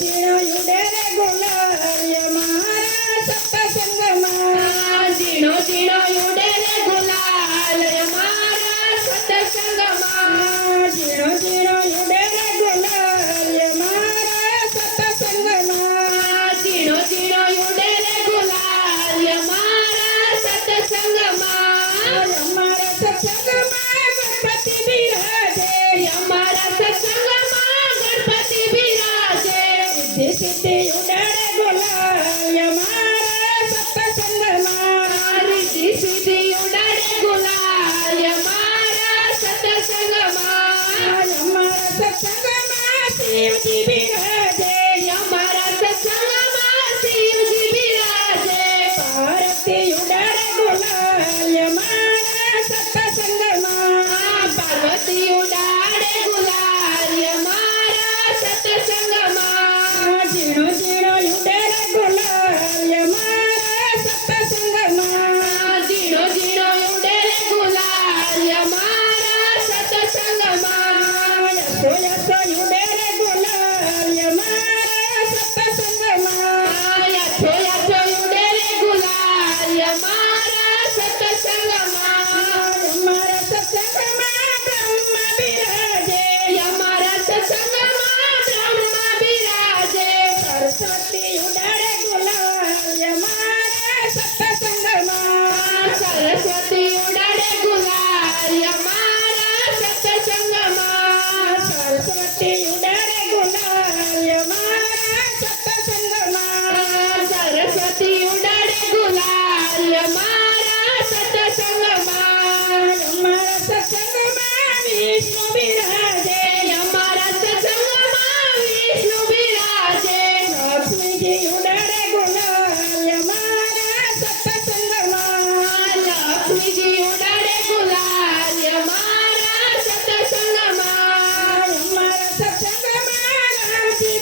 ઝીણો ઉડે રે ગુલાલ અમારા સત્સંગમાં ઝીણો ઝીણો ઉડે રે ગુલાલ અમારા સત્સંગમાં ઝીણો ઝીણો ઉડે રે ગુલાલ અમારા સત્સંગમાં ઝીણો ઝીણો ઉડે રે ગુલાલ અમારા સત્સંગમાં અમારા સત્સંગમાં ગણપતિ બિરાજે અમારા સત્સંગમાં ગણપતિ બિરાજે સિદ્ધિ સિદ્ધિ ઉડાડે ગુલાલ અમારા સત્સંગમાં રીતિ સીધી ઉડાડે ગુલાલ અમારા સત્સંગમાં અમારા સત્સંગમાં શિવજી બિરાજે અમારા સત્સંગમાં શિવજી બિરાજે પાર્વતી ઉડાડે ગુલાલ અમારા સત્સંગમાં પાર્વતી ઉડાડે ગુલાલ અમારા સત્સંગમાં ઝીણો ઝીણો ઉડે રે ગુલાલ અમારા સત્સંગમાં ઝીણો ઝીણો ઉડે રે ગુલાલ અમારા સત્સંગમાં યસો યસો ઉડે રે ગુલાલ અમારા સત્સંગમાં યાછો યાછો ઉડે રે ગુલાલ અમારા સત્સંગમાં અમારા સત્સંગમાં બ્રહ્મા બિરાજે અમારા સત્સંગમાં બ્રહ્મા બિરાજે સરસ્વતી ઉડાડે ગુલાલ અમારા સત્સંગમાં સરસ્વતી ઉડાડે ગુલાલ અમારા સત્સંગમાં સરસ્વતી ઉડાડે ગુલાલ અમારા સત્સંગમાં સરસ્વતી ઉડાડે ગુલાલ અમારા સત્સંગમાં અમારા સત્સંગમાં વિષ્ણુ બિરાજે અમારા સત્સંગમાં વિષ્ણુ બિરાજે લક્ષ્મીજી ઉડાડે ગુલાલ અમારા સત્સંગમાં લક્ષ્મીજી ઉડાડે ગુલાલ અમારા સત્સંગમાં અમારા સત્સંગમાં રામજી